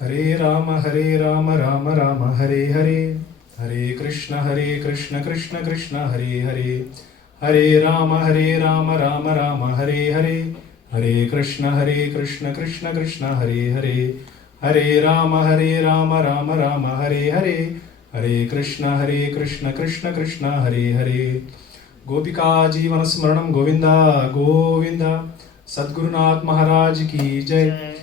Hare Rama, Rama Rama, Hare Hare. Hare Krishna, Krishna Krishna, Hare Hare. Hare Rama, Rama Rama, Hare Hare. Hare Krishna, Krishna Krishna, Hare Hare. Hare Rama, Rama Rama, Hare Hare. Hare Krishna, Krishna Krishna, Hare Hare. Gopika Jeevan Smaranam Govinda, Govinda. Sadgurunath Maharaj ki Jai.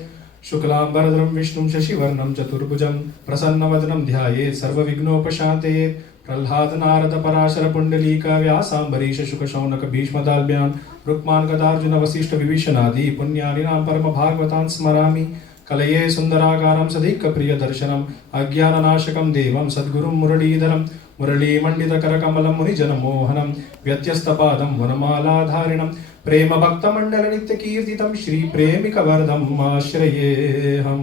Shuklam Bharadram Vishnum Shashivarnam Chaturbhujam Prasannavadhanam Dhyaye Sarva Vignopashante Prahlad Narada Parashara Pundalika Vyasambharisha Shuka Shaunaka Bhishma Dalbyan Rukman Gadarjuna Vasishta Vibhishanadi Punyaninam Parama Bhagavatan Smarami Kalaye Sundaragaram Sadika Priya Darshanam Ajnananashakam Devam Sadgurum Muralidharam Murali Mandita Karakamalam Munijana Mohanam Vyatyastapadam Vanamala Dharinam प्रेम भक्त मंडल नित्य कीर्तितम श्री प्रेमिक वरदम आश्रयेहम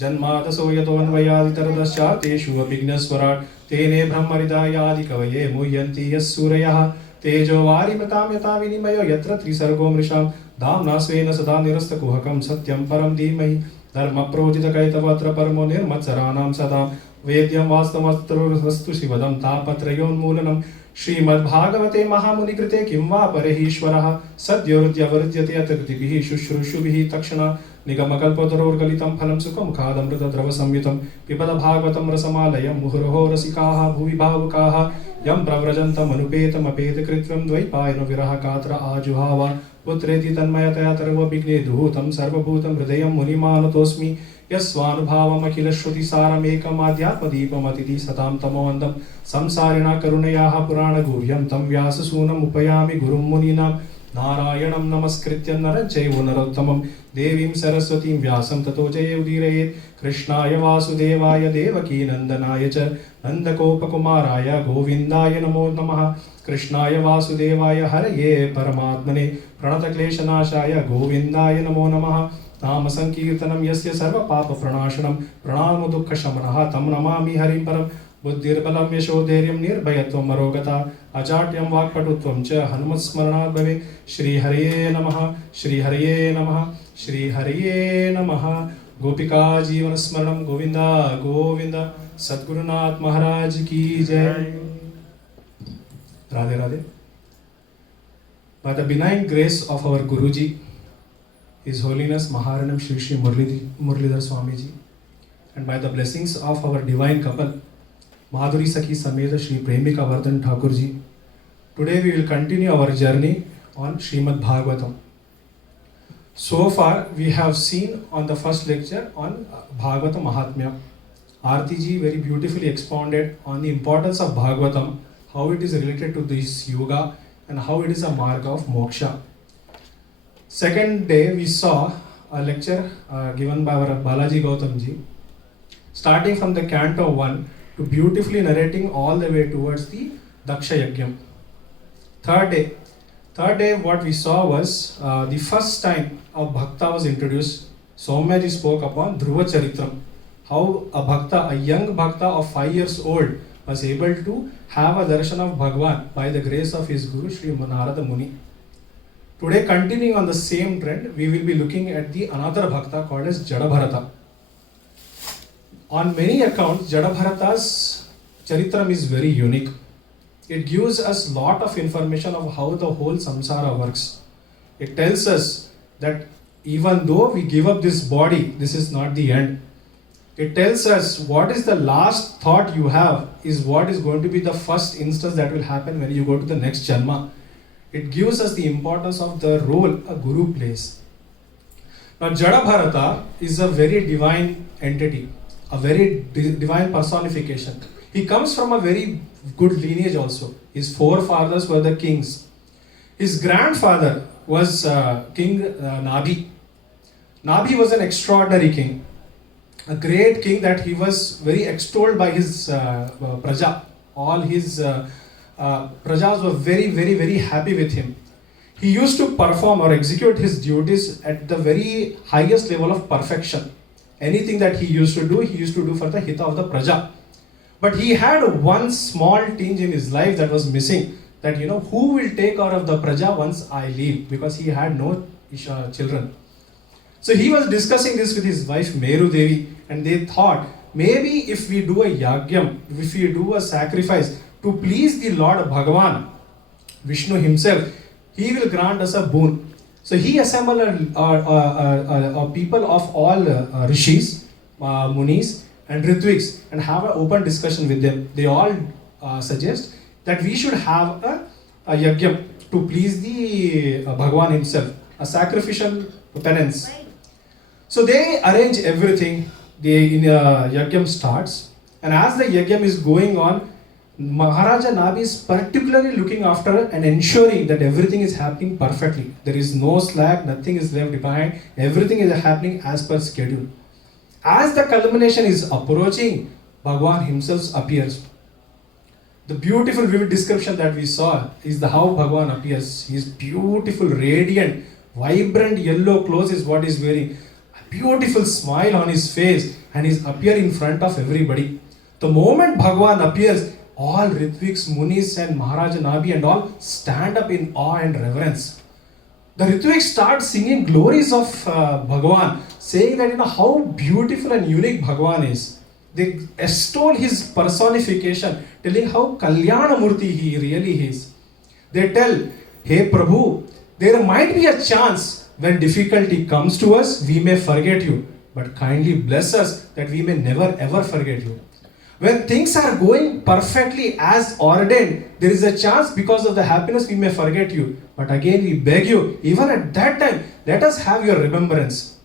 जन्मादसो यतोऽन्वयादितरतश्चातेषु विघ्नस्वराट् तेने ब्रह्महृदायादि कवये मुह्यन्ति यस्सूरयः तेजो वारिमृतां यथा विनिमयो यत्र त्रिसर्गो मृषां धाम्ना स्वेन सदा निरस्तकुहकं सत्यं परं धीमहि धर्मप्रोदितकैतवत्र परमो निर्मत्सराणां सदा वेद्यं वास्तवमस्तु शिवदं तापत्रयोन्मूलनं श्रीमद्भागवते महामुनिकृते किं वा परहीश्वरः सद्योरुद्यवरुध्यते अतकृतिभिः शुश्रूषुभिः तक्षण निगमकल्पतरोर्गलितं फलं सुखमुखादमृतद्रवसंयुतं पिबत भागवतं रसमालयं मुहुरहो रसिकाः भुवि भावुकाः यं प्रव्रजन्तमनुपेतमपेतकृत्वं द्वैपायनो विरहकातर आजुहाव पुत्रेति तन्मयतया सर्वविघ्नेदुः तं सर्वभूतं हृदयं मुनिमानतोऽस्मि यस्वानुभावमखिलश्रुतिसारमेकम् आध्यात्मदीपमतिथि सतां तमोऽन्धं संसारिणा करुणयाः पुराणगुह्यं तं व्याससूनम् उपयामि गुरुं मुनीनां नारायणं नमस्कृत्य नरं चैव नरोत्तमं देवीं सरस्वतीं व्यासं ततो जयमुदीरयेत् कृष्णाय वासुदेवाय देवकीनन्दनाय च नन्दगोपकुमाराय गोविन्दाय नमो नमः कृष्णाय वासुदेवाय हरये परमात्मने प्रणतक्लेशनाशाय गोविन्दाय नमो नमः नाम संकीर्तनं यस्य सर्वपापप्रणाशनं प्रणामदुःखशमनः तं नमामि हरिं परं बुद्धिर्बलं यशोधैर्यं निर्भयत्वम् अरोगता अजाड्यं वाक्पटुत्वं च हनुमत्स्मरणात् भवेत् श्रीहरये नमः श्रीहरये नमः श्रीहरये नमः गोपिका जीवन स्मरणं गोविंदा गोविंदा सद्गुरुनाथ महाराज की जय Radhe Radhe By the benign grace of our Guruji, His Holiness Maharanam Shri Shri Murlidhar Swamiji, and by the blessings of our divine couple, Madhuri Sakhi Sameda Shri Premika Vardhan Thakurji, today we will continue our journey on Srimad Bhagavatam. So far, we have seen on the first lecture on Bhagavata Mahatmya. Aarti ji very beautifully expounded on the importance of Bhagavatam, how it is related to this yoga, and how it is a marga of moksha. Second day, we saw a lecture given by our Balaji Gautam ji, starting from the canto 1 to beautifully narrating all the way towards the Daksha Yagyam. Third day what we saw was the first time a bhakta was introduced. Soumya ji spoke upon Dhruva Charitram, how a bhakta, a young bhakta of 5 years old, was able to have a darshan of Bhagwan by the grace of his Guru Sri Narada Muni. Today, continuing on the same trend, we will be looking at the another bhakta called as Jada Bharata. On many accounts, Jada Bharata's Charitram is very unique. It gives us lot of information of how the whole samsara works. It tells us that even though we give up this body, this is not the end. It tells us what is the last thought you have is what is going to be the first instance that will happen when you go to the next janma. It gives us the importance of the role a guru plays. Now Jada Bharata is a very divine entity, a very divine personification. He comes from a very good lineage also. His forefathers were the kings. His grandfather was King Nabhi. Nabhi was an extraordinary king, a great king that he was very extolled by his praja. All his prajas were very happy with him. He used to perform or execute his duties at the very highest level of perfection. Anything that he used to do for the hita of the praja. But he had one small tinge in his life that was missing. That who will take care of the praja once I leave? Because he had no children. So he was discussing this with his wife Meru Devi, and they thought maybe if we do a yagyam, if we do a sacrifice to please the Lord Bhagavan, Vishnu himself, he will grant us a boon. So he assembled a people of all rishis, munis, and ritviks, and have an open discussion with them. They all suggest that we should have a yagyam to please the Bhagavan himself, a sacrificial penance. So they arrange everything. The yagyam starts, and as the yagyam is going on, Maharaja Nabi is particularly looking after and ensuring that everything is happening perfectly. There is no slack, nothing is left behind, everything is happening as per schedule. As the culmination is approaching, Bhagavan himself appears. The beautiful vivid description that we saw is how Bhagavan appears. He is beautiful, radiant, vibrant yellow clothes is what he is wearing. A beautiful smile on his face, and he appears in front of everybody. The moment Bhagavan appears, all Ritviks, Munis and Maharaja Nabi and all stand up in awe and reverence. The Ritviks start singing glories of Bhagavan, saying that how beautiful and unique Bhagavan is. They extol his personification, telling how Kalyana Murti he really is. They tell, hey Prabhu, there might be a chance when difficulty comes to us, we may forget you, but kindly bless us that we may never ever forget you. When things are going perfectly as ordained, there is a chance because of the happiness we may forget you. But again we beg you, even at that time, let us have your remembrance.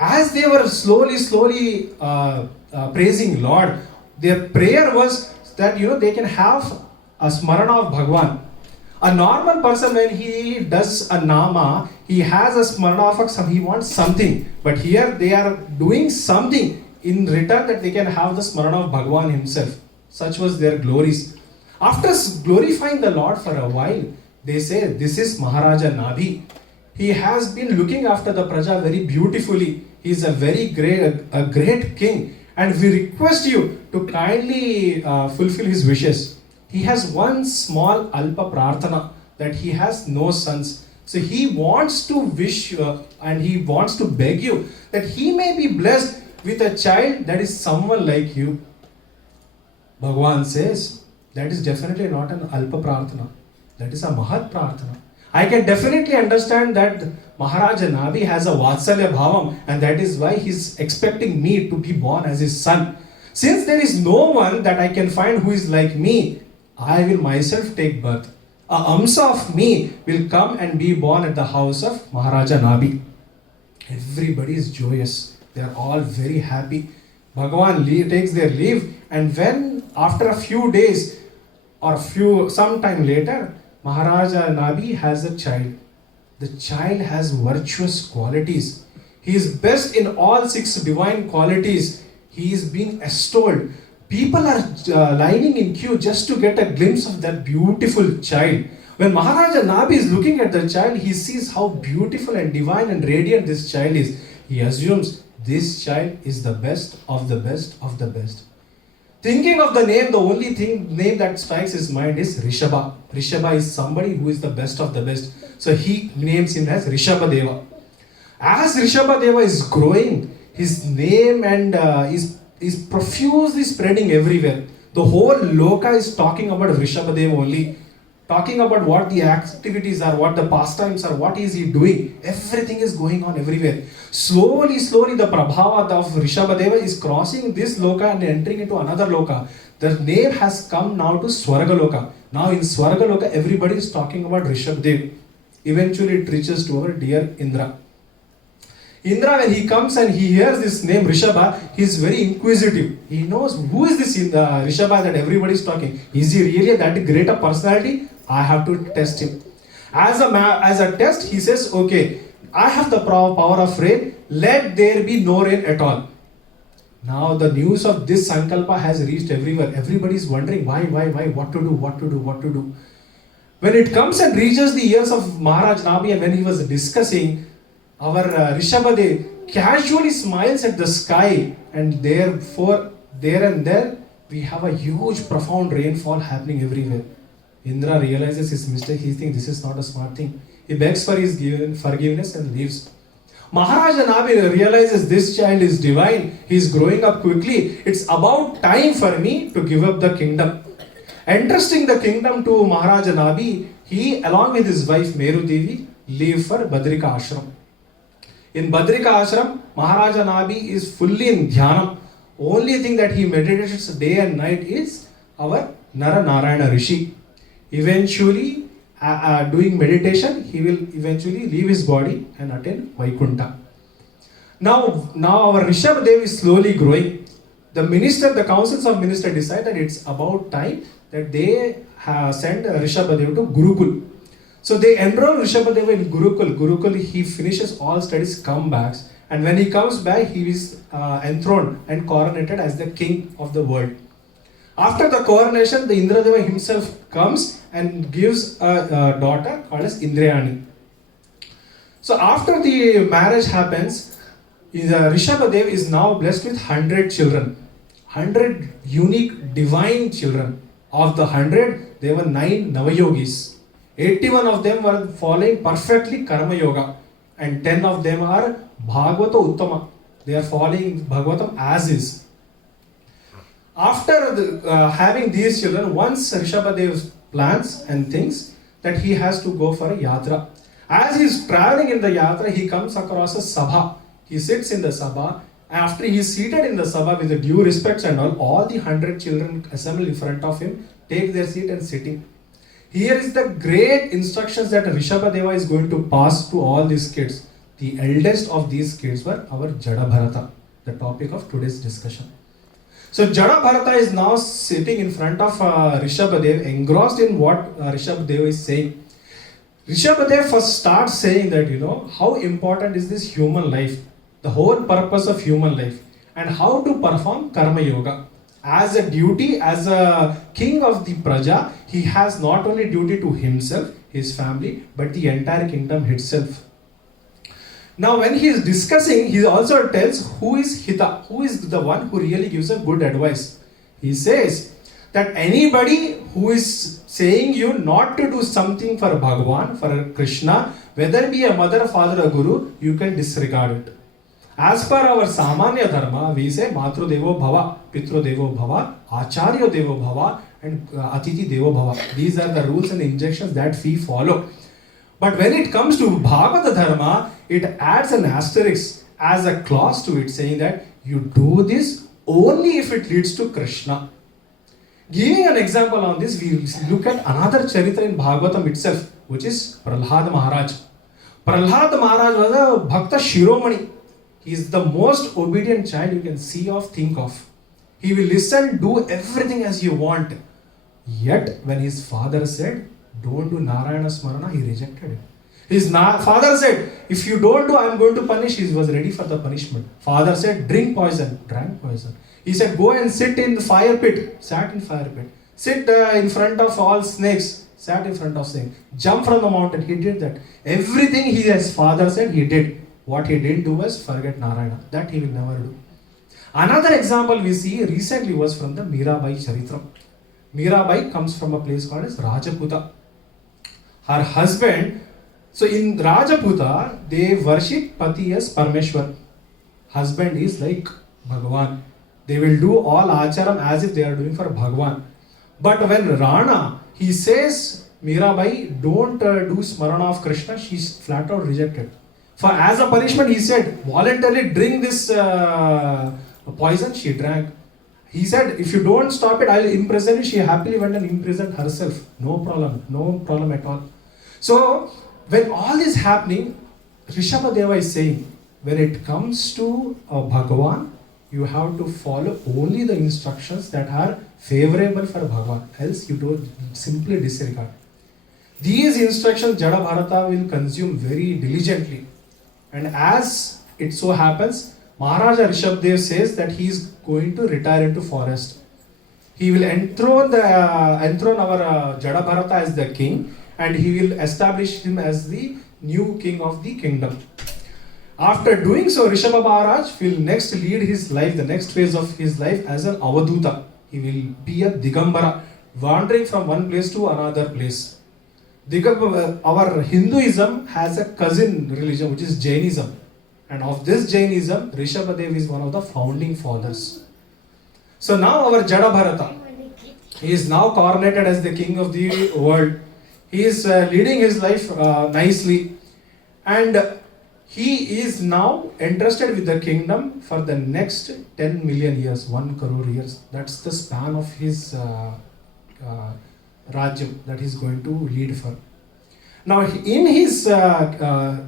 As they were slowly praising Lord, their prayer was that they can have a smarana of Bhagavan. A normal person, when he does a nama, he has a smarana of some, he wants something. But here they are doing something in return that they can have the smarana of Bhagavan himself. Such was their glories. After glorifying the Lord for a while, they say, this is Maharaja Nabi. He has been looking after the praja very beautifully. He is a very great king, and we request you to kindly fulfill his wishes. He has one small alpa prarthana, that he has no sons. So he wants to wish and he wants to beg you that he may be blessed with a child that is someone like you. Bhagavan says, that is definitely not an alpa prarthana. That is a mahat prarthana. I can definitely understand that Maharaja Nabi has a Vatsalya Bhavam, and that is why he is expecting me to be born as his son. Since there is no one that I can find who is like me, I will myself take birth. A amsa of me will come and be born at the house of Maharaja Nabi. Everybody is joyous. They are all very happy. Bhagavan takes their leave, and when after a few days or some time later, Maharaja Nabi has a child. The child has virtuous qualities. He is best in all 6 divine qualities. He is being extolled. People are lining in queue just to get a glimpse of that beautiful child. When Maharaja Nabi is looking at the child, he sees how beautiful and divine and radiant this child is. He assumes this child is the best of the best of the best. Thinking of the name, the only name that strikes his mind is Rishabha. Rishabha is somebody who is the best of the best. So he names him as Rishabha Deva. As Rishabha Deva is growing, his name and is profusely spreading everywhere. The whole Loka is talking about Rishabha Deva only. Talking about what the activities are, what the pastimes are, what is he doing. Everything is going on everywhere. Slowly, the Prabhava of Rishabha Deva is crossing this Loka and entering into another Loka. The name has come now to Swarga Loka. Now in Swarga Loka, everybody is talking about Rishabha Deva. Eventually it reaches to our dear Indra. Indra, when he comes and he hears this name Rishabha, he is very inquisitive. He knows who is this Rishabha that everybody is talking. Is he really that great a personality? I have to test him. As a test, he says, okay, I have the power of rain. Let there be no rain at all. Now the news of this Sankalpa has reached everywhere. Everybody is wondering why, what to do. When it comes and reaches the ears of Maharaj Nabi, and when he was discussing, our Rishabhadev casually smiles at the sky, and therefore there and there we have a huge profound rainfall happening everywhere. Indra realizes his mistake. He thinks this is not a smart thing. He begs for his forgiveness and leaves. Maharaja Nabi realizes this child is divine, he is growing up quickly, it's about time for me to give up the kingdom. Entrusting the kingdom to Maharaja Nabi, he along with his wife Meru Devi leave for Badrika Ashram. In Badrika Ashram, Maharaja Nabi is fully in dhyana. Only thing that he meditates day and night is our Nara Narayana Rishi. Eventually, doing meditation, he will eventually leave his body and attain Vaikunta. Now our Rishabh Dev is slowly growing. The councils of ministers decide that it's about time that they send Rishabh Dev to Gurukul. So they enroll Rishabh Dev in Gurukul. Gurukul, he finishes all studies, comes back, and when he comes back, he is enthroned and coronated as the king of the world. After the coronation, the Indradeva himself comes and gives a daughter called as Indrayani. So after the marriage happens, Rishabh Dev is now blessed with 100 children. 100 unique divine children. Of the 100, there were 9 Navayogis. 81 of them were following perfectly Karma Yoga. And 10 of them are Bhagavata Uttama. They are following Bhagavatam as is. After having these children, once Rishabhadev plans and thinks that he has to go for a yatra. As he is traveling in the yatra, he comes across a sabha. He sits in the sabha. After he is seated in the sabha with the due respects and all the 100 children assemble in front of him, take their seat and sitting. Here is the great instructions that Rishabhadeva is going to pass to all these kids. The eldest of these kids were our Jada Bharata, the topic of today's discussion. So Jada Bharata is now sitting in front of Rishabhadev, engrossed in what Rishabhadev is saying. Rishabhadev first starts saying that, how important is this human life, the whole purpose of human life, and how to perform Karma Yoga. As a duty, as a king of the Praja, he has not only duty to himself, his family, but the entire kingdom itself. Now when he is discussing, he also tells who is Hita, who is the one who really gives a good advice. He says that anybody who is saying you not to do something for Bhagavan, for Krishna, whether it be a mother, father or guru, you can disregard it. As per our Samanya Dharma, we say Matru Devo Bhava, Pitru Devo Bhava, Acharya Devo Bhava and Atiti Devo Bhava. These are the rules and injunctions that we follow. But when it comes to Bhagavata Dharma, it adds an asterisk as a clause to it saying that you do this only if it leads to Krishna. Giving an example on this, we look at another Charitra in Bhagavatam itself, which is Prahlad Maharaj. Prahlad Maharaj was a Bhakta Shiromani. He is the most obedient child you can see or think of. He will listen, do everything as you want. Yet, when his father said, don't do Narayana Smarana, he rejected it. His father said, if you don't do, I am going to punish. He was ready for the punishment. Father said, drink poison, drank poison. He said, go and sit in the fire pit, sat in fire pit. Sit in front of all snakes, sat in front of snakes. Jump from the mountain, he did that. Everything his father said, he did. What he didn't do was forget Narayana. That he will never do. Another example we see recently was from the Mirabai Charitram. Mirabai comes from a place called as Rajaputa. Her husband, so in Rajaputa, they worship Pati as Parmeshwar. Husband is like Bhagavan. They will do all acharam as if they are doing for Bhagavan. But when Rana, he says, Mirabai, don't do Smarana of Krishna, she's flat out rejected. For as a punishment, he said, voluntarily drink this poison, she drank. He said, if you don't stop it, I'll imprison you. She happily went and imprisoned herself. No problem at all. So, when all this happening, Rishabhadeva is saying, when it comes to Bhagavan, you have to follow only the instructions that are favorable for Bhagavan. Else you don't simply disregard. These instructions Jada Bharata will consume very diligently. And as it so happens, Maharaja Rishabdev says that he is going to retire into forest. He will enthrone our Jada Bharata as the king, and he will establish him as the new king of the kingdom. After doing so, Rishabha Maharaj will next lead his life, the next phase of his life as an Avaduta. He will be a Digambara, wandering from one place to another place. Our Hinduism has a cousin religion, which is Jainism. And of this Jainism, Rishabhadev is one of the founding fathers. So now our Jada Bharata, he is now coronated as the king of the world. He is leading his life nicely, and he is now entrusted with the kingdom for the next 10 million years, 1 crore years. That's the span of his Rajyam that he is going to lead for. Now, in his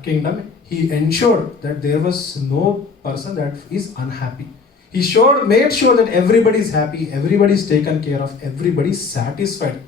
kingdom, he ensured that there was no person that is unhappy. He made sure that everybody is happy, everybody is taken care of, everybody is satisfied.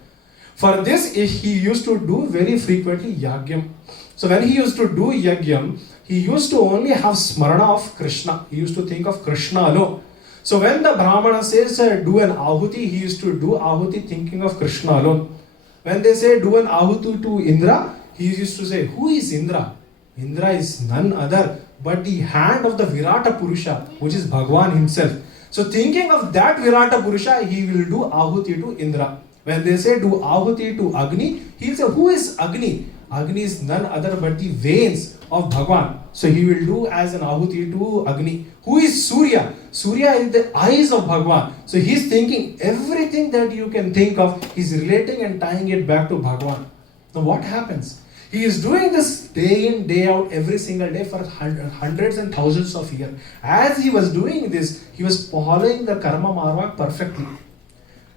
For this, he used to do very frequently yagyam. So when he used to do yagyam, he used to only have smarana of Krishna. He used to think of Krishna alone. So when the Brahmana says do an ahuti, he used to do ahuti thinking of Krishna alone. When they say do an ahuti to Indra, he used to say, who is Indra? Indra is none other but the hand of the Virata Purusha, which is Bhagwan himself. So thinking of that Virata Purusha, he will do ahuti to Indra. When they say do ahuti to Agni, he will say, who is Agni? Agni is none other but the veins of Bhagwan. So he will do as an ahuti to Agni. Who is Surya? Surya is the eyes of Bhagwan. So he is thinking everything that you can think of, he is relating and tying it back to Bhagwan. Now what happens? He is doing this day in, day out, every single day for hundreds and thousands of years. As he was doing this, he was following the karma marga perfectly.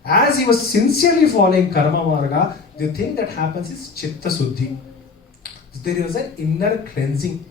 As he was sincerely following karma marga, the thing that happens is chitta suddhi. There is an inner cleansing.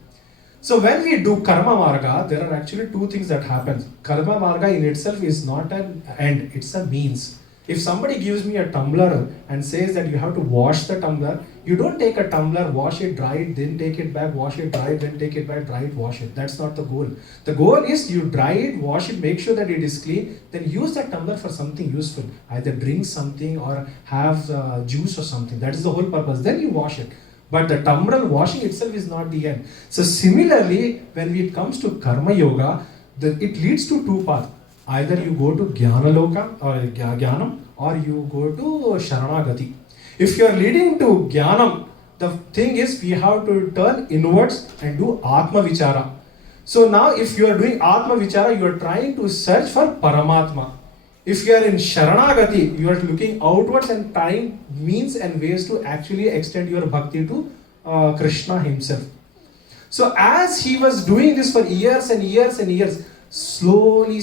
So when we do karma marga, there are actually two things that happen. Karma marga in itself is not an end, it's a means. If somebody gives me a tumbler and says that you have to wash the tumbler, you don't take a tumbler, wash it, dry it, then take it back, wash it, dry it, then take it back, dry it, wash it. That's not the goal. The goal is you dry it, wash it, make sure that it is clean, then use that tumbler for something useful. Either drink something or have juice or something. That is the whole purpose. Then you wash it. But the tumbler washing itself is not the end. So similarly, when it comes to karma yoga, it leads to two paths. Either you go to Jnanaloka or Jnanam, or you go to Sharanagati. If you are leading to Jnanam, the thing is we have to turn inwards and do Atma Vichara. So now if you are doing Atma Vichara, you are trying to search for Paramatma. If you are in Sharanagati, you are looking outwards and trying means and ways to actually extend your bhakti to Krishna himself. So as he was doing this for years and years and years, slowly,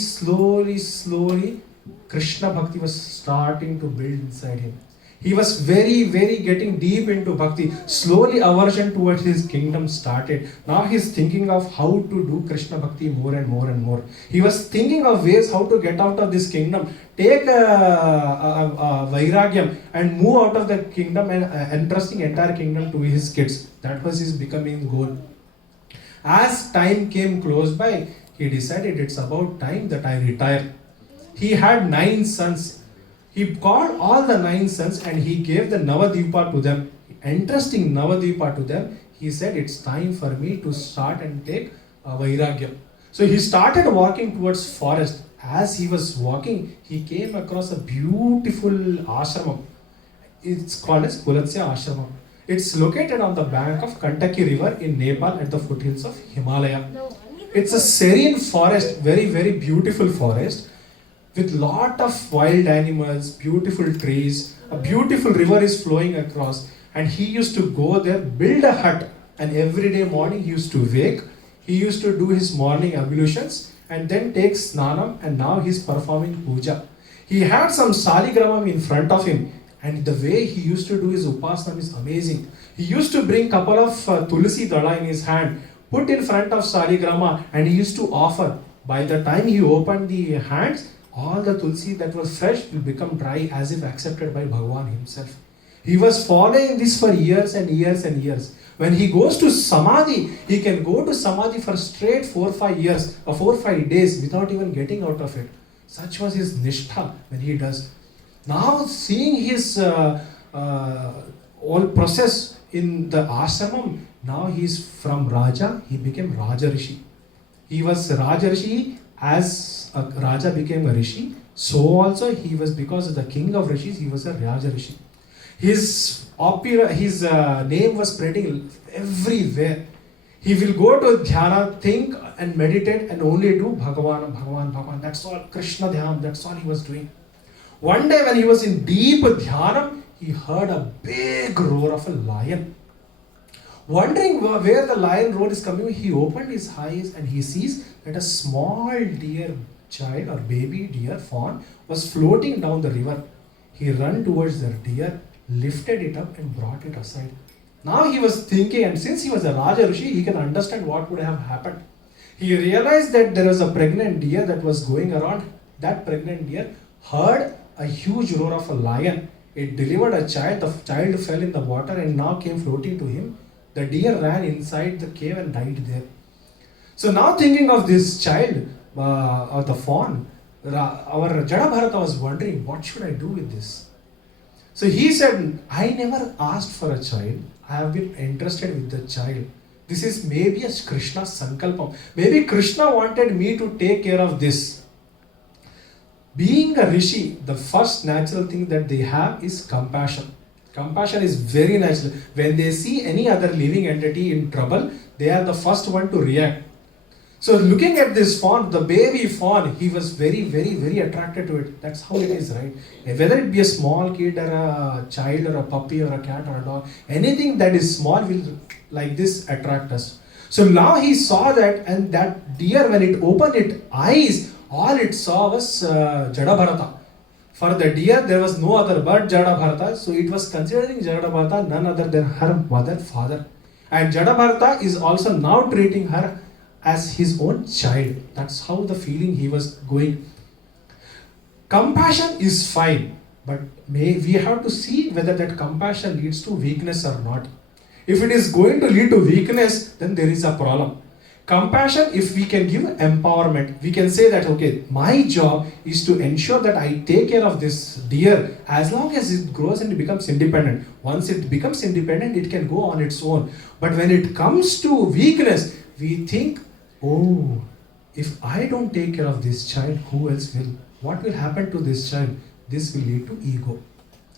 Krishna Bhakti was starting to build inside him. He was very getting deep into Bhakti. Slowly aversion towards his kingdom started. Now he is thinking of how to do Krishna Bhakti more and more and more. He was thinking of ways how to get out of this kingdom, take Vairagyam and move out of the kingdom and entrusting entire kingdom to his kids. That was his becoming goal. As time came close by, he decided it's about time that I retire. He had 9 sons. He called all the 9 sons and he gave the Navadvipa to them. Entrusting Navadvipa to them, he said it's time for me to start and take Vairagya. So he started walking towards forest. As he was walking, he came across a beautiful ashramam. It's called as Kulatsya Ashramam. It's located on the bank of Kantaki River in Nepal at the foothills of Himalaya. It's a serene forest, very beautiful forest with lot of wild animals, beautiful trees. A beautiful river is flowing across, and he used to go there, build a hut, and every day morning he used to wake. He used to do his morning ablutions and then take snanam, and now he is performing puja. He had some saligramam in front of him, and the way he used to do his upasana is amazing. He used to bring couple of tulsi dala in his hand, put in front of saligrama, and he used to offer. By the time he opened the hands, all the tulsi that was fresh will become dry as if accepted by Bhagwan himself. He was following this for years and years and years. When he goes to Samadhi, he can go to Samadhi for straight 4-5 years or 4-5 days without even getting out of it. Such was his nishtha when he does. Now seeing his all process in the ashramam, now he is from Raja, he became Raja Rishi. He was Raja Rishi. As a Raja became a Rishi, so also he was, because of the king of Rishis, he was a Raja Rishi. His name was spreading everywhere. He will go to dhyana, think and meditate and only do Bhagavan, Bhagavan, Bhagavan. That's all. Krishna Dhyan, that's all he was doing. One day when he was in deep dhyana, he heard a big roar of a lion. Wondering where the lion roar is coming, he opened his eyes and he sees that a small deer child or baby deer fawn was floating down the river. He ran towards the deer, lifted it up and brought it aside. Now he was thinking, and since he was a Raja Rishi, he can understand what would have happened. He realized that there was a pregnant deer that was going around. That pregnant deer heard a huge roar of a lion. It delivered a child. The child fell in the water and now came floating to him. The deer ran inside the cave and died there. So now thinking of this child, or the fawn, our Jada Bharata was wondering, what should I do with this? So he said, I never asked for a child. I have been interested with the child. This is maybe a Krishna Sankalpam. Maybe Krishna wanted me to take care of this. Being a Rishi, the first natural thing that they have is compassion. Compassion is very natural. When they see any other living entity in trouble, they are the first one to react. So looking at this fawn, the baby fawn, he was very, very, very attracted to it. That's how it is, right? Whether it be a small kid or a child or a puppy or a cat or a dog, anything that is small will like this attract us. So now he saw that, and that deer, when it opened its eyes, all it saw was Jada Bharata. For the deer, there was no other but Jada Bharata. So it was considering Jada Bharata none other than her mother, father. And Jada Bharata is also now treating her as his own child. That's how the feeling he was going. Compassion is fine, but we have to see whether that compassion leads to weakness or not. If it is going to lead to weakness, then there is a problem. Compassion, if we can give empowerment, we can say that, okay, my job is to ensure that I take care of this deer as long as it grows and it becomes independent. Once it becomes independent, it can go on its own. But when it comes to weakness, we think, oh, if I don't take care of this child, who else will? What will happen to this child? This will lead to ego.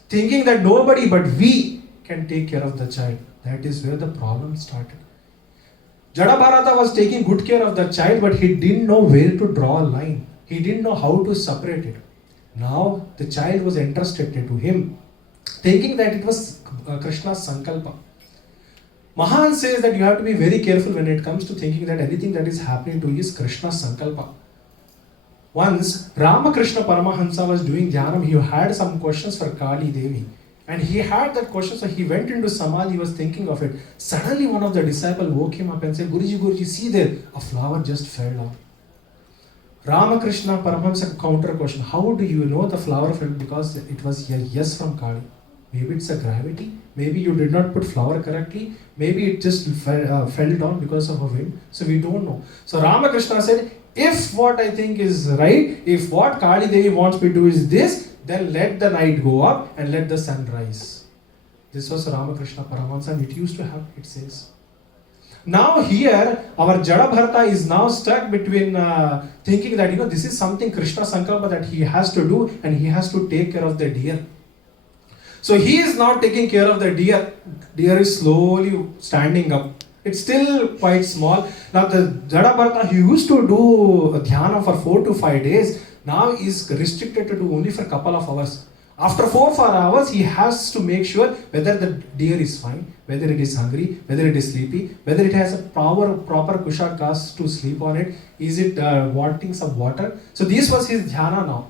Thinking that nobody but we can take care of the child. That is where the problem started. Jada Bharata was taking good care of the child, but he didn't know where to draw a line. He didn't know how to separate it. Now the child was entrusted to him, thinking that it was Krishna's Sankalpa. Mahan says that you have to be very careful when it comes to thinking that anything that is happening to you is Krishna's Sankalpa. Once Ramakrishna Paramahansa was doing Dhyanam, he had some questions for Kali Devi. And he had that question, so he went into Samadhi, he was thinking of it. Suddenly one of the disciples woke him up and said, Guruji, see there, a flower just fell down. Ramakrishna Paramahansa counter question, how do you know the flower fell? Because it was a yes from Kali. Maybe it's a gravity, maybe you did not put flower correctly, maybe it just fell down because of a wind. So we don't know. So Ramakrishna said, if what I think is right, if what Kali Devi wants me to do is this, then let the night go up and let the sun rise. This was Ramakrishna Paramahansa, and it used to happen, it says. Now here, our Jada Bharata is now stuck between thinking that, this is something Krishna Sankalpa that he has to do, and he has to take care of the deer. So he is now taking care of the deer. Deer is slowly standing up. It's still quite small. Now the Jada Bharata, he used to do dhyana for 4 to 5 days. Now is restricted to do only for a couple of hours. After 4 or 5 hours, he has to make sure whether the deer is fine, whether it is hungry, whether it is sleepy, whether it has a proper kusha grass to sleep on it, is it wanting some water. So this was his dhyana now.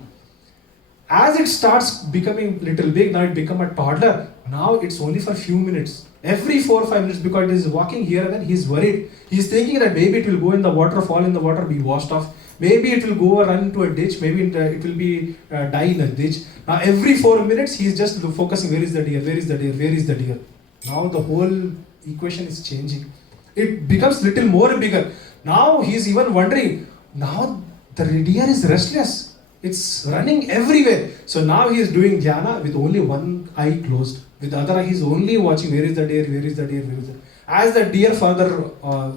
As it starts becoming little big, now it become a toddler. Now it's only for few minutes. Every 4 or 5 minutes, because it is walking here and then, he's worried. He's thinking that maybe it will go in the water, fall in the water, be washed off. Maybe it will go run into a ditch. Maybe it will be die in a ditch. Now every 4 minutes, he's just focusing, where is the deer, where is the deer, where is the deer. Now the whole equation is changing. It becomes little more bigger. Now he's even wondering, now the deer is restless. It's running everywhere. So now he is doing dhyana with only one eye closed. With the other eye, he's only watching, where is the deer, where is the deer, where is the deer. As the deer further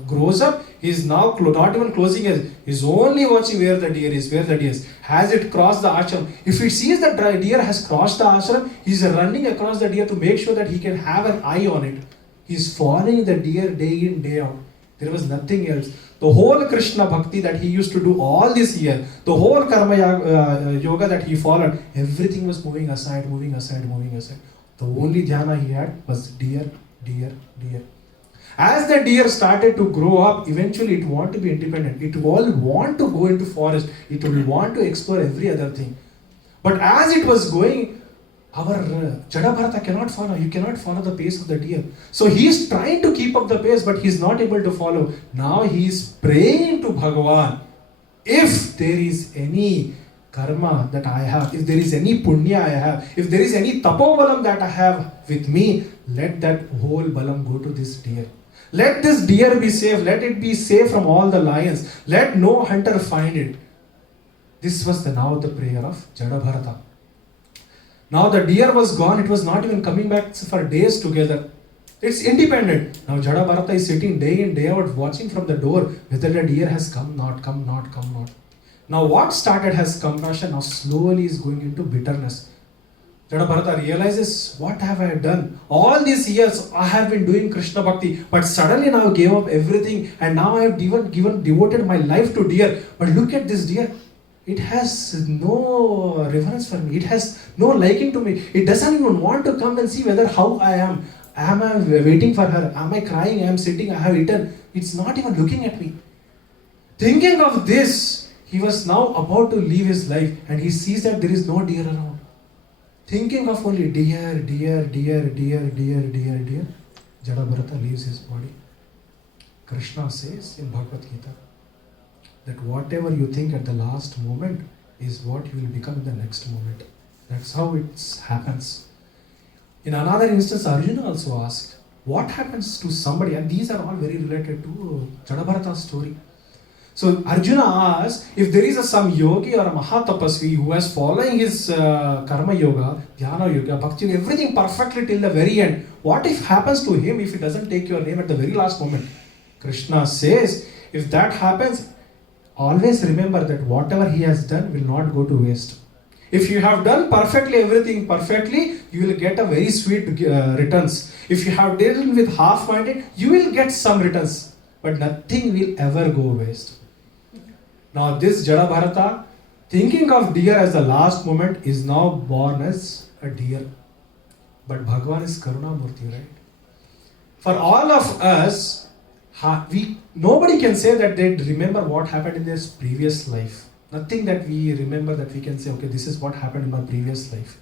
grows up, he is now not even closing his, he's only watching where the deer is, where the deer is. Has it crossed the ashram? If he sees that the deer has crossed the ashram, he's running across the deer to make sure that he can have an eye on it. He's following the deer day in, day out. There was nothing else. The whole Krishna bhakti that he used to do all this year, the whole karma yoga that he followed, everything was moving aside, moving aside, moving aside. The only dhyana he had was deer, deer, deer. As the deer started to grow up, eventually it wanted to be independent. It will want to go into forest. It will want to explore every other thing. But as it was going, our Jada Bharata cannot follow. You cannot follow the pace of the deer. So he is trying to keep up the pace, but he is not able to follow. Now he is praying to Bhagavan. If there is any karma that I have, if there is any punya I have, if there is any tapobalam that I have with me, let that whole balam go to this deer. Let this deer be safe. Let it be safe from all the lions. Let no hunter find it. This was now the prayer of Jada Bharata. Now the deer was gone. It was not even coming back for days together. It's independent. Now Jada Bharata is sitting day in, day out, watching from the door whether the deer has come, not come, not come, not. Now what started as compassion, now slowly is going into bitterness. Jada Bharata realizes, what have I done? All these years I have been doing Krishna Bhakti, but suddenly now I gave up everything and now I have devoted my life to deer. But look at this deer. It has no reverence for me. It has no liking to me. It doesn't even want to come and see whether how I am. Am I waiting for her? Am I crying? I am sitting. I have eaten. It's not even looking at me. Thinking of this, he was now about to leave his life and he sees that there is no deer around. Thinking of only deer, deer, deer, deer, deer, deer, deer, Jada Bharata leaves his body. Krishna says in Bhagavad Gita that whatever you think at the last moment is what you will become in the next moment. That's how it happens. In another instance, Arjuna also asked, what happens to somebody, and these are all very related to Jada Bharata's story. So Arjuna asks, if there is some yogi or a mahatapasvi who is following his karma yoga, dhyana yoga, bhakti, everything perfectly till the very end, what if happens to him if he doesn't take your name at the very last moment? Krishna says, if that happens, always remember that whatever he has done will not go to waste. If you have done perfectly everything perfectly, you will get a very sweet returns. If you have dealt with half-minded, you will get some returns, but nothing will ever go waste. Now this Jada Bharata, thinking of deer as the last moment, is now born as a deer. But Bhagavan is Karuna Murti, right? For all of us, nobody can say that they remember what happened in their previous life. Nothing that we remember that we can say, okay, this is what happened in my previous life.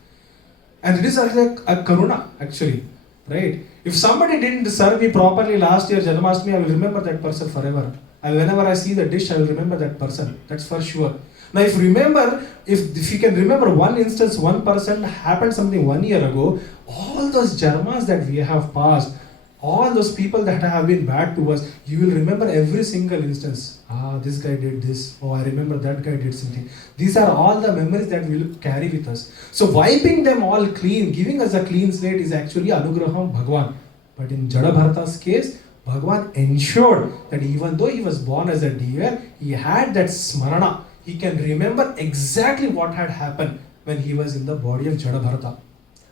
And it is like a Karuna, actually, right? If somebody didn't serve me properly last year, Janmashtami, I will remember that person forever. And whenever I see the dish, I will remember that person. That's for sure. Now, if you can remember one instance, one person happened something 1 year ago, all those jarmas that we have passed, all those people that have been bad to us, you will remember every single instance. This guy did this. Oh, I remember that guy did something. These are all the memories that we will carry with us. So wiping them all clean, giving us a clean slate is actually Anugraham Bhagwan. But in Jada Bharata's case, Bhagwan ensured that even though he was born as a deer, he had that smarana. He can remember exactly what had happened when he was in the body of Jada Bharata.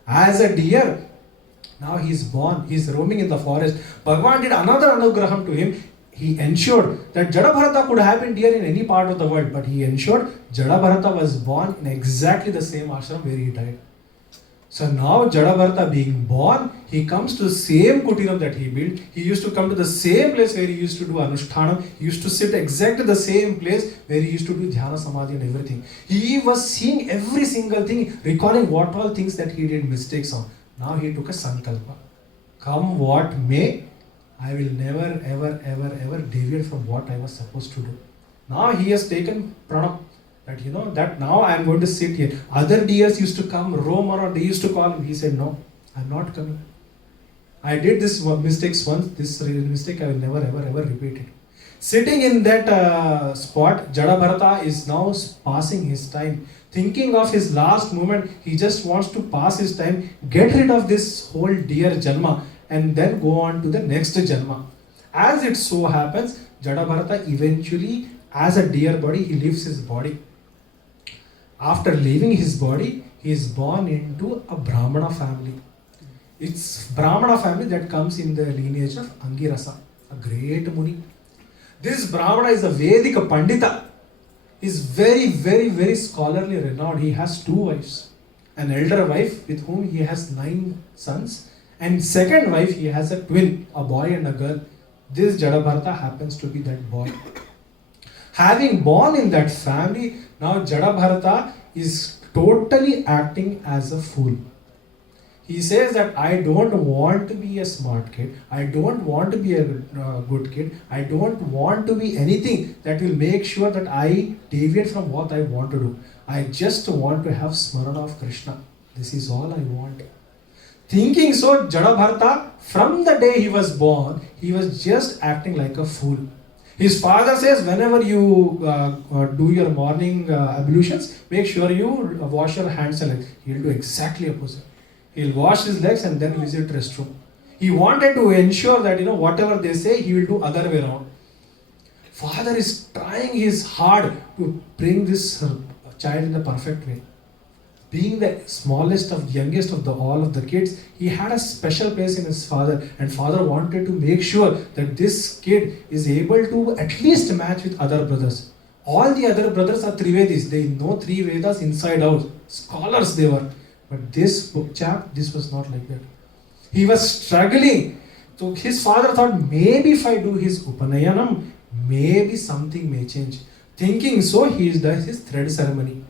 As a deer, now he is born, he is roaming in the forest. Bhagwan did another anugraham to him. He ensured that Jada Bharata could have been deer in any part of the world, but he ensured Jada Bharata was born in exactly the same ashram where he died. So now Jada Bharata being born, he comes to the same kutiram that he built. He used to come to the same place where he used to do anushtanam. He used to sit exactly the same place where he used to do dhyana samadhi and everything. He was seeing every single thing, recalling what all things that he did mistakes on. Now he took a sankalpa. Come what may, I will never ever deviate from what I was supposed to do. Now he has taken pranam. That now I am going to sit here. Other deers used to come, roam around, they used to call him. He said, no, I am not coming. I did this mistakes once, this mistake I will never ever repeat it. Sitting in that spot, Jada Bharata is now passing his time. Thinking of his last moment, he just wants to pass his time, get rid of this whole deer janma and then go on to the next janma. As it so happens, Jada Bharata eventually, as a deer body, he leaves his body. After leaving his body, he is born into a Brahmana family. It's Brahmana family that comes in the lineage of Angirasa, a great Muni. This Brahmana is a Vedic Pandita. He is very, very, very scholarly renowned. He has 2 wives. An elder wife with whom he has 9 sons. And second wife, he has a twin, a boy and a girl. This Jada Bharata happens to be that boy. Having born in that family, now Jada Bharata is totally acting as a fool. He says that I don't want to be a smart kid. I don't want to be a good kid. I don't want to be anything that will make sure that I deviate from what I want to do. I just want to have smarana of Krishna. This is all I want. Thinking so, Jada Bharata, from the day he was born, he was just acting like a fool. His father says, whenever you do your morning ablutions, make sure you wash your hands and legs. He will do exactly opposite. He'll wash his legs and then visit restroom. He wanted to ensure that, whatever they say, he will do other way around. Father is trying his hard to bring this child in the perfect way. Being the smallest of youngest of all of the kids, he had a special place in his father, and father wanted to make sure that this kid is able to at least match with other brothers. All the other brothers are Trivedis. They know 3 Vedas inside out. Scholars they were. But this chap, this was not like that. He was struggling. So his father thought, maybe if I do his Upanayanam, maybe something may change. Thinking so, he does his thread ceremony.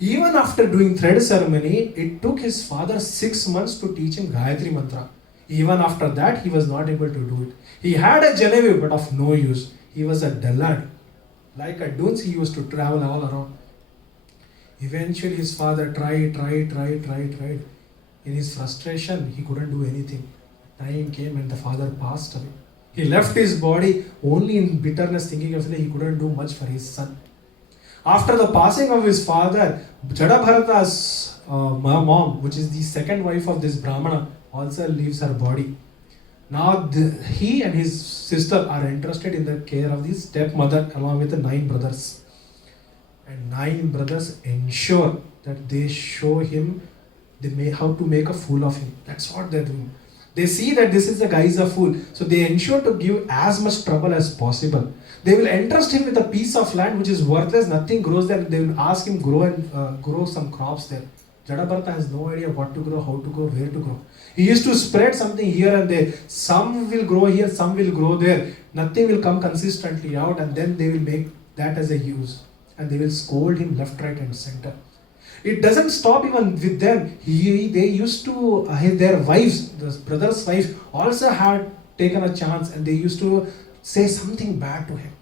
Even after doing thread ceremony, it took his father 6 months to teach him Gayatri Mantra. Even after that, he was not able to do it. He had a Genevieve, but of no use. He was a dullard. Like a dunce, he used to travel all around. Eventually his father tried. In his frustration, he couldn't do anything. Time came and the father passed away. He left his body only in bitterness, thinking of that he couldn't do much for his son. After the passing of his father, Jada Bharata's mom, which is the second wife of this Brahmana, also leaves her body. Now he and his sister are interested in the care of his stepmother along with the 9 brothers. And 9 brothers ensure that they show him how to make a fool of him. That's what they're doing. They see that this is the guy is a fool. So they ensure to give as much trouble as possible. They will entrust him with a piece of land which is worthless, nothing grows there. They will ask him grow some crops there. Jada Bharata has no idea what to grow, how to grow, where to grow. He used to spread something here and there. Some will grow here, some will grow there. Nothing will come consistently out, and then they will make that as a use. And they will scold him left, right and center. It doesn't stop even with them. They used to, their wives, the brothers' wives also had taken a chance, and they used to say something bad to him.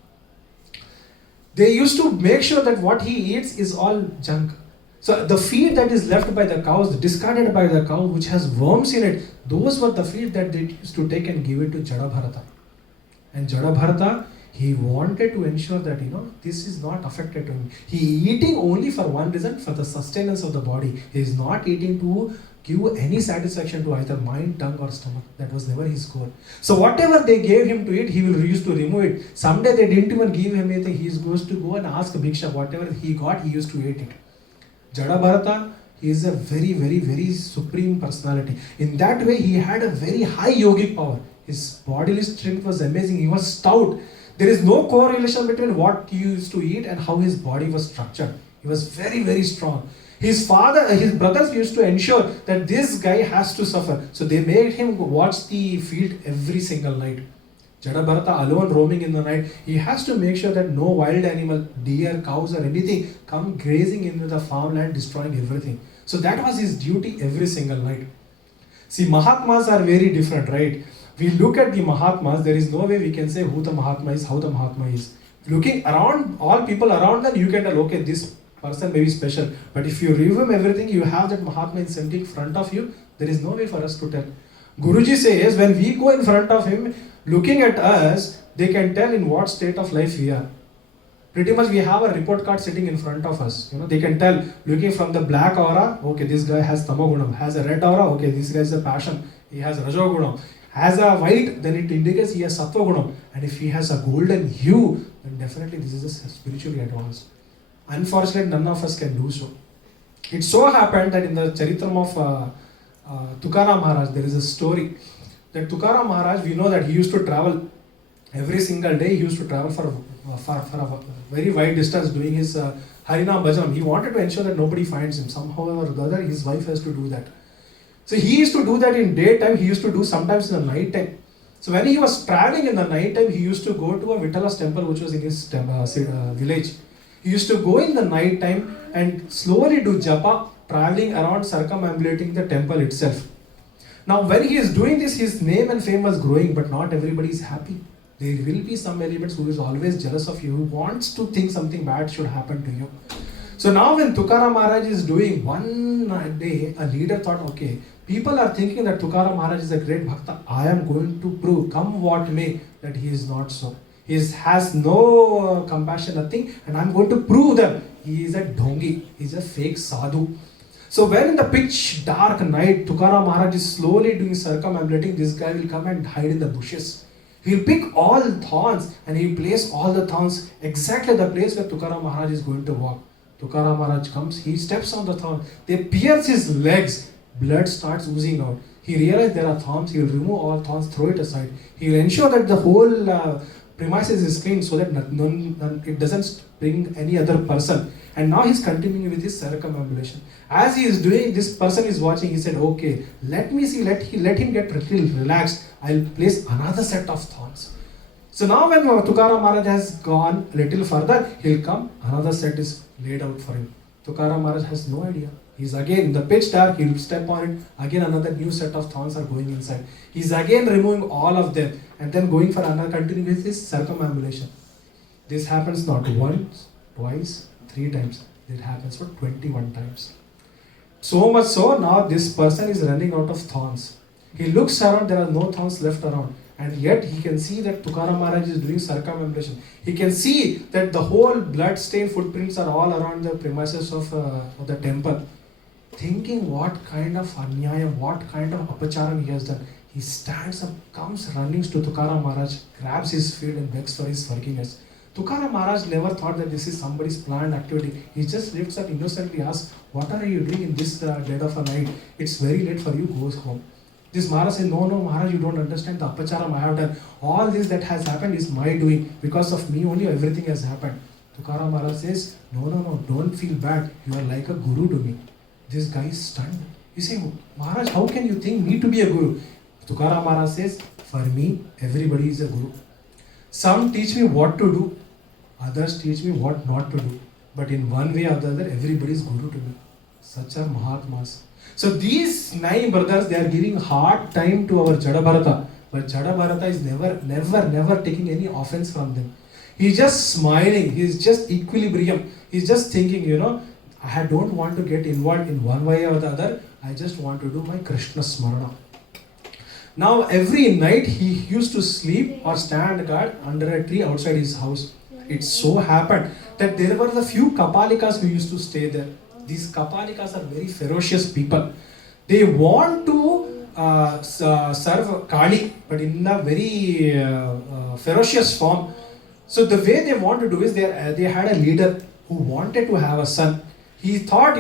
They used to make sure that what he eats is all junk. So the feed that is left by the cows, discarded by the cow, which has worms in it, those were the feed that they used to take and give it to Jada Bharata. And Jada Bharata, he wanted to ensure that, this is not affected to him. He eating only for one reason, for the sustenance of the body. He is not eating to give any satisfaction to either mind, tongue or stomach. That was never his goal. So whatever they gave him to eat, he will used to remove it. Someday they didn't even give him anything. He is supposed to go and ask Bhiksha. Whatever he got, he used to eat it. Jada Bharata, he is a very, very, very supreme personality. In that way, he had a very high yogic power. His bodily strength was amazing. He was stout. There is no correlation between what he used to eat and how his body was structured. He was very, very strong. His brothers used to ensure that this guy has to suffer. So they made him watch the field every single night. Jada Bharata alone roaming in the night, he has to make sure that no wild animal, deer, cows or anything come grazing into the farmland, destroying everything. So that was his duty every single night. See, Mahatmas are very different, right? We look at the Mahatmas, there is no way we can say who the Mahatma is, how the Mahatma is. Looking around, all people around them, you can tell, okay, this person may be special. But if you review everything, you have that Mahatma is sitting in front of you, there is no way for us to tell. Guruji says, when we go in front of him, looking at us, they can tell in what state of life we are. Pretty much we have a report card sitting in front of us. They can tell, looking from the black aura, okay, this guy has Tamagunam. Has a red aura, okay, this guy has a passion. He has Rajogunam. Has a white, then it indicates he has Sattva Gunam. And if he has a golden hue, then definitely this is a spiritually advanced. Unfortunately, none of us can do so. It so happened that in the Charitram of Tukaram Maharaj, there is a story that Tukaram Maharaj, we know that he used to travel Every single day he used to travel for a very wide distance doing his Harinam Bhajanam. He wanted to ensure that nobody finds him. Somehow or the other, his wife has to do that. So he used to do that in daytime, he used to do sometimes in the night time. So when he was traveling in the night time, he used to go to a Vittala's temple which was in his village. He used to go in the night time and slowly do japa, traveling around, circumambulating the temple itself. Now when he is doing this, his name and fame was growing, but not everybody is happy. There will be some elements who is always jealous of you, who wants to think something bad should happen to you. So now when Tukaram Maharaj is doing, one day a leader thought, okay, people are thinking that Tukaram Maharaj is a great bhakta. I am going to prove, come what may, that he is not so. He has no compassion, nothing, and I am going to prove them. He is a dhongi, he is a fake sadhu. So when in the pitch dark night, Tukaram Maharaj is slowly doing circumambulating, this guy will come and hide in the bushes. He will pick all thorns and he will place all the thorns exactly the place where Tukaram Maharaj is going to walk. Tukaram Maharaj comes, he steps on the thorn, they pierce his legs, blood starts oozing out. He realizes there are thorns, he will remove all thorns, throw it aside. He will ensure that the whole premises is clean so that it doesn't bring any other person. And now he is continuing with his circumambulation. As he is doing, this person is watching, he said, okay, let me see, let him get little relaxed. I'll place another set of thorns. So now when Tukaram Maharaj has gone a little further, he'll come, another set is laid out for him. Tukaram Maharaj has no idea. He's again in the pitch dark, he'll step on it, again another new set of thorns are going inside. He's again removing all of them and then going for another, continuing with his circumambulation. This happens not once, twice, 3 times. It happens for 21 times. So much so, now this person is running out of thorns. He looks around, there are no thorns left around. And yet he can see that Tukaram Maharaj is doing circumambulation. He can see that the whole blood-stained footprints are all around the premises of the temple. Thinking what kind of anyayam, what kind of apacharam he has done. He stands up, comes running to Tukaram Maharaj, grabs his feet and begs for his forgiveness. Tukaram Maharaj never thought that this is somebody's planned activity. He just lifts up innocently, asks, what are you doing in this dead of a night? It's very late for you, goes home. This Maharaj says, no Maharaj, you don't understand the apacharam I have done. All this that has happened is my doing. Because of me only everything has happened. Tukaram Maharaj says, no, don't feel bad. You are like a guru to me. This guy is stunned. You say, Maharaj, how can you think me to be a guru? Tukaram Maharaj says, for me, everybody is a guru. Some teach me what to do. Others teach me what not to do. But in one way or the other, everybody is guru to me. Such are Mahatmas. So these 9 brothers, they are giving hard time to our Jada Bharata. But Jada Bharata is never taking any offense from them. He is just smiling. He is just equilibrium. He is just thinking, I don't want to get involved in one way or the other. I just want to do my Krishna Smarana. Now every night he used to sleep or stand guard under a tree outside his house. It so happened that there were the few Kapalikas who used to stay there. These Kapalikas are very ferocious people. They want to serve Kali, but in a very ferocious form. So the way they want to do is they had a leader who wanted to have a son. He thought,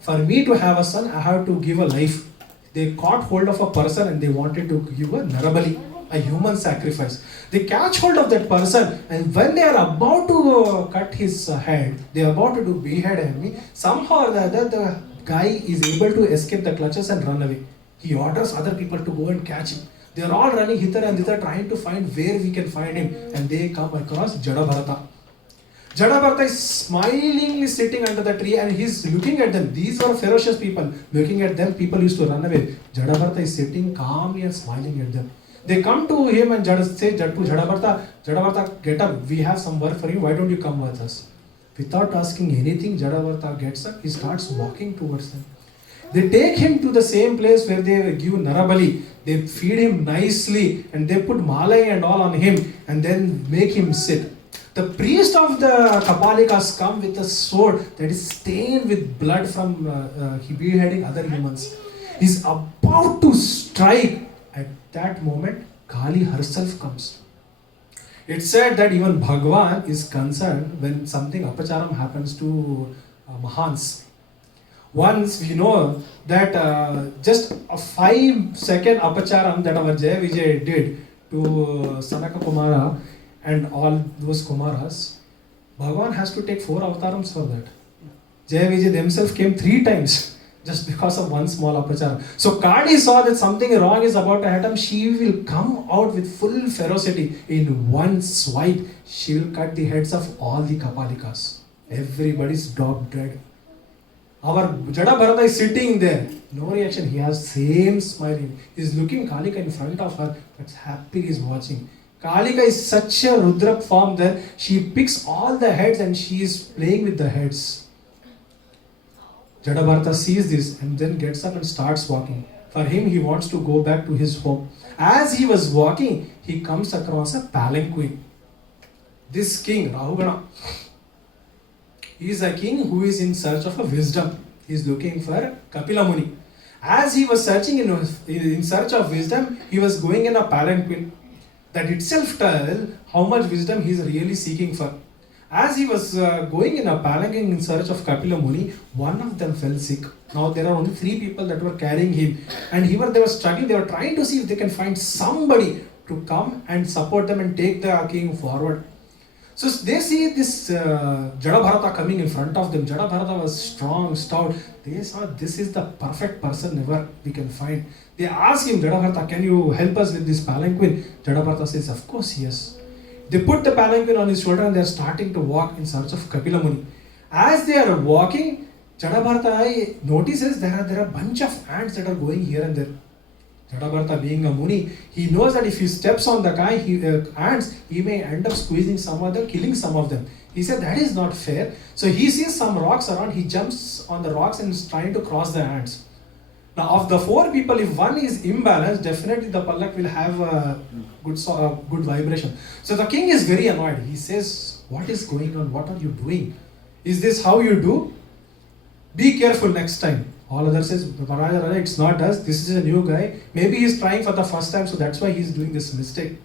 for me to have a son, I have to give a life. They caught hold of a person and they wanted to give a Narabali, a human sacrifice. They catch hold of that person, and when they are about to cut his head, they are about to do behead him. Somehow or the other, the guy is able to escape the clutches and run away. He orders other people to go and catch him. They are all running hither and thither trying to find where we can find him, and they come across Jada Bharata. Jada Bharata is smilingly sitting under the tree and he is looking at them. These were ferocious people. Looking at them, people used to run away. Jada Bharata is sitting calmly and smiling at them. They come to him and say to Jada Bharata, get up, we have some work for you, why don't you come with us? Without asking anything, Jada Bharata gets up, he starts walking towards them. They take him to the same place where they give Narabali. They feed him nicely and they put malai and all on him and then make him sit. The priest of the Kapalikas come with a sword that is stained with blood from beheading other humans. He is about to strike. At that moment, Kali herself comes. It's said that even Bhagwan is concerned when something apacharam happens to Mahans. Once we know that just a 5-second apacharam that our Jaya Vijay did to Sanaka Kumara and all those Kumaras, Bhagavan has to take 4 avatars for that. Jaya Vijay themselves came 3 times just because of one small apachara. So Kali saw that something wrong is about to happen. She will come out with full ferocity. In one swipe, she will cut the heads of all the Kapalikas. Everybody's dropped dead. Our Jada Bharata is sitting there. No reaction. He has same smiling. He's looking Kalika in front of her, but happy he's watching. Kalika is such a Rudra form that she picks all the heads and she is playing with the heads. Jada Bharata sees this and then gets up and starts walking. For him, he wants to go back to his home. As he was walking, he comes across a palanquin. This king, Rahugana, he is a king who is in search of a wisdom. He is looking for Kapila Muni. As he was searching in search of wisdom, he was going in a palanquin. That itself tells how much wisdom he is really seeking for. As he was going in a palanquin in search of Kapila Muni, one of them fell sick. Now there are only 3 people that were carrying him. And they were struggling, they were trying to see if they can find somebody to come and support them and take the king forward. So they see this Jada Bharata coming in front of them. Jada Bharata was strong, stout. They saw this is the perfect person ever we can find. They asked him, Jada Bharata, can you help us with this palanquin? Jada Bharata says, of course, yes. They put the palanquin on his shoulder and they are starting to walk in search of Kapila Muni. As they are walking, Jada Bharata notices there are a bunch of ants that are going here and there. Jada Bharata being a Muni, he knows that if he steps on the ants, he may end up squeezing some of them, killing some of them. He said that is not fair. So he sees some rocks around, he jumps on the rocks and is trying to cross the ants. Now of the 4 people, if one is imbalanced, definitely the Pallak will have a good vibration. So the king is very annoyed. He says, what is going on? What are you doing? Is this how you do? Be careful next time. All others says, Maharaja, it's not us. This is a new guy. Maybe he's trying for the first time, so that's why he's doing this mistake.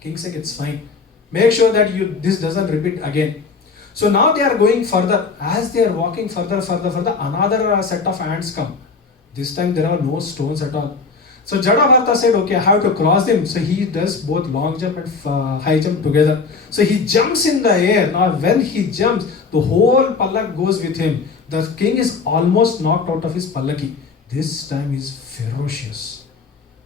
King said, it's fine. Make sure that this doesn't repeat again. So now they are going further. As they are walking further, another set of ants come. This time there are no stones at all. So Jada Bharata said, okay, I have to cross them. So he does both long jump and high jump together. So he jumps in the air. Now when he jumps, the whole Pallak goes with him. The king is almost knocked out of his Pallaki. This time he is ferocious.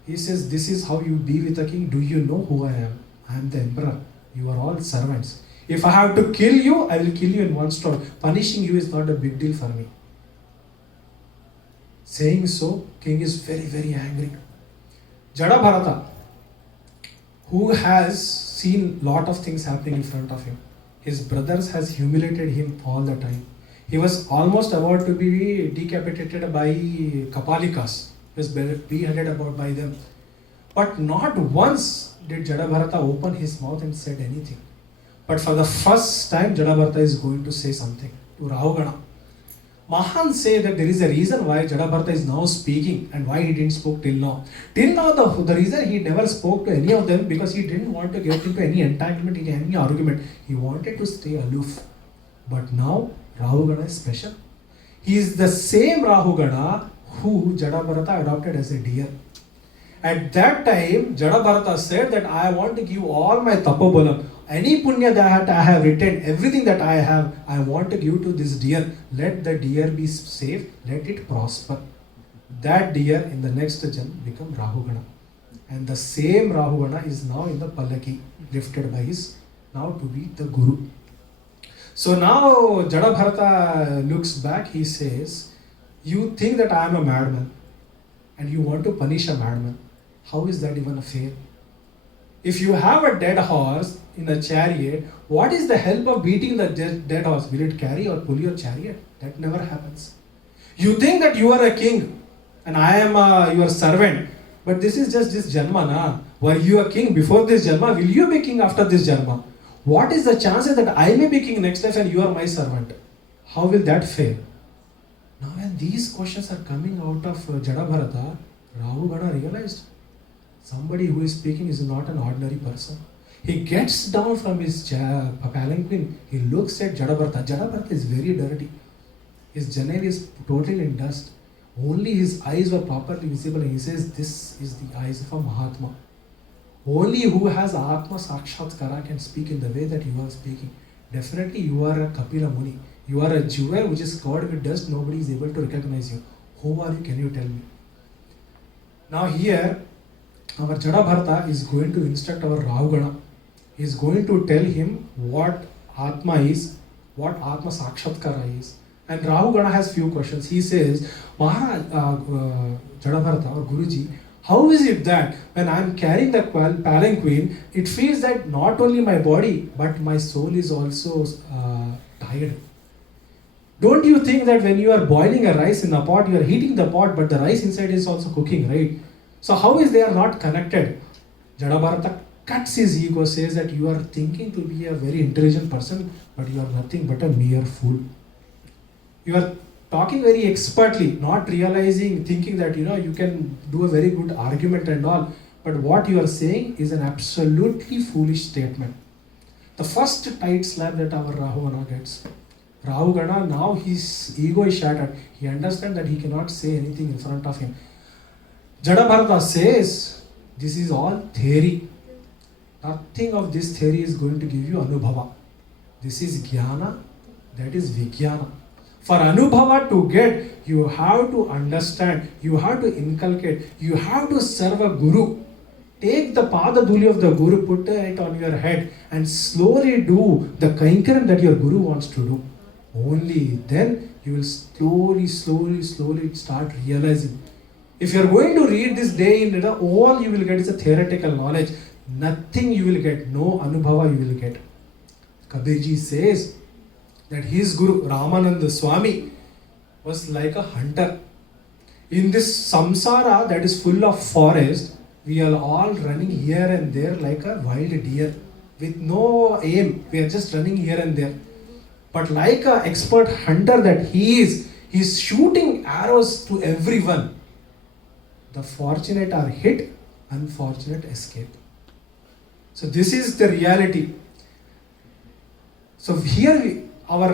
He says, this is how you be with a king. Do you know who I am? I am the emperor. You are all servants. If I have to kill you, I will kill you in one stroke. Punishing you is not a big deal for me. Saying so, king is very, very angry. Jada Bharata, who has seen lot of things happening in front of him. His brothers has humiliated him all the time. He was almost about to be decapitated by Kapalikas. He was beheaded about by them. But not once did Jada Bharata open his mouth and said anything. But for the first time, Jada Bharata is going to say something to Rahugana. Mahans say that there is a reason why Jada Bharata is now speaking and why he didn't speak till now. Till now, the reason he never spoke to any of them because he didn't want to get into any entanglement, in any argument. He wanted to stay aloof. But now, Rahugana is special. He is the same Rahugana who Jada Bharata adopted as a deer. At that time, Jada Bharata said that I want to give all my tapobalam, any punya that I have written, everything that I have, I want to give to this deer. Let the deer be safe, let it prosper. That deer in the next gen become Rahugana. And the same Rahugana is now in the Pallaki, lifted by his, now to be the Guru. So now Jada Bharata looks back, he says, you think that I am a madman and you want to punish a madman. How is that even fair? If you have a dead horse in a chariot, what is the help of beating the dead horse? Will it carry or pull your chariot? That never happens. You think that you are a king and I am your servant, but this is just this janma, na? Were you a king before this janma? Will you be king after this janma? What is the chances that I may be king next life and you are my servant? How will that fail? Now when these questions are coming out of Jada Bharata, Rahugana realized somebody who is speaking is not an ordinary person. He gets down from his palanquin, he looks at Jada Bharata. Jada Bharata is very dirty. His janev is totally in dust. Only his eyes were properly visible and he says, this is the eyes of a Mahatma. Only who has Atma Sakshatkara can speak in the way that you are speaking. Definitely you are a Kapila Muni. You are a jewel which is covered with dust. Nobody is able to recognize you. Who are you? Can you tell me? Now here, our Jada Bharata is going to instruct our Rahugana. He is going to tell him what Atma is, what Atma Sakshatkara is. And Rahugana has few questions. He says, Maharaj, Jada Bharata or Guruji, how is it that when I am carrying the palanquin, it feels that not only my body, but my soul is also tired? Don't you think that when you are boiling a rice in a pot, you are heating the pot, but the rice inside is also cooking, right? So how is they are not connected? Jada Bharata cuts his ego, says that you are thinking to be a very intelligent person, but you are nothing but a mere fool. You are talking very expertly, not realizing, thinking that you can do a very good argument and all, but what you are saying is an absolutely foolish statement. The first tight slap that our Rahugana gets. Rahugana, now his ego is shattered. He understands that he cannot say anything in front of him. Jada Bharata says, this is all theory. Nothing of this theory is going to give you Anubhava. This is Jnana, that is Vijnana. For Anubhava to get, you have to understand, you have to inculcate, you have to serve a Guru. Take the Pada Dhuli of the Guru, put it on your head and slowly do the Kainkaram that your Guru wants to do. Only then you will slowly start realizing. If you are going to read this day in Jada, all you will get is a theoretical knowledge. Nothing you will get, no Anubhava you will get. Kabirji says that his Guru Ramananda Swami was like a hunter. In this samsara that is full of forest, we are all running here and there like a wild deer with no aim. We are just running here and there. But like an expert hunter that he is, he's shooting arrows to everyone. The fortunate are hit, unfortunate escape. So this is the reality. So here our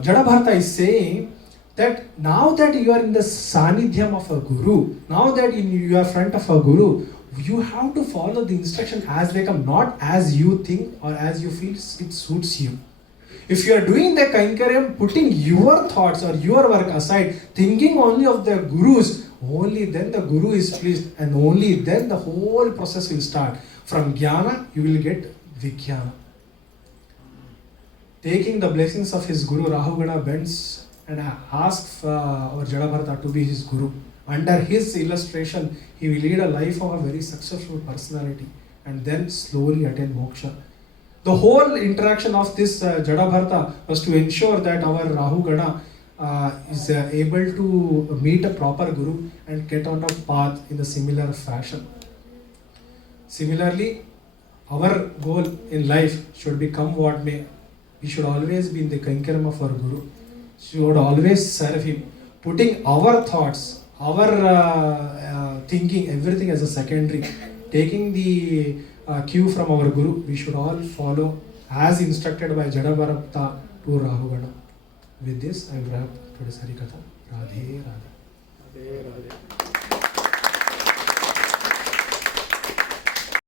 Jada Bharata is saying that now that you are in the sanidhyam of a Guru, now that you are front of a Guru, you have to follow the instruction as they come, not as you think or as you feel it suits you. If you are doing the Kainkaryam, putting your thoughts or your work aside, thinking only of the Gurus, only then the Guru is pleased and only then the whole process will start. From Jnana, you will get Vijnana. Taking the blessings of his Guru, Rahugana bends and asks our Jada Bharata to be his Guru. Under his illustration, he will lead a life of a very successful personality and then slowly attain moksha. The whole interaction of this Jada Bharata was to ensure that our Rahugana is able to meet a proper Guru and get on a path in a similar fashion. Similarly, our goal in life should become what may. We should always be in the Kainkaram of our Guru. Should always serve him, putting our thoughts, our thinking, everything as a secondary. Taking the cue from our Guru, we should all follow as instructed by Jada Bharata to Rahugana. With this, I wrap today's Hari Katha. Radhe Radhe. Radhe Radhe.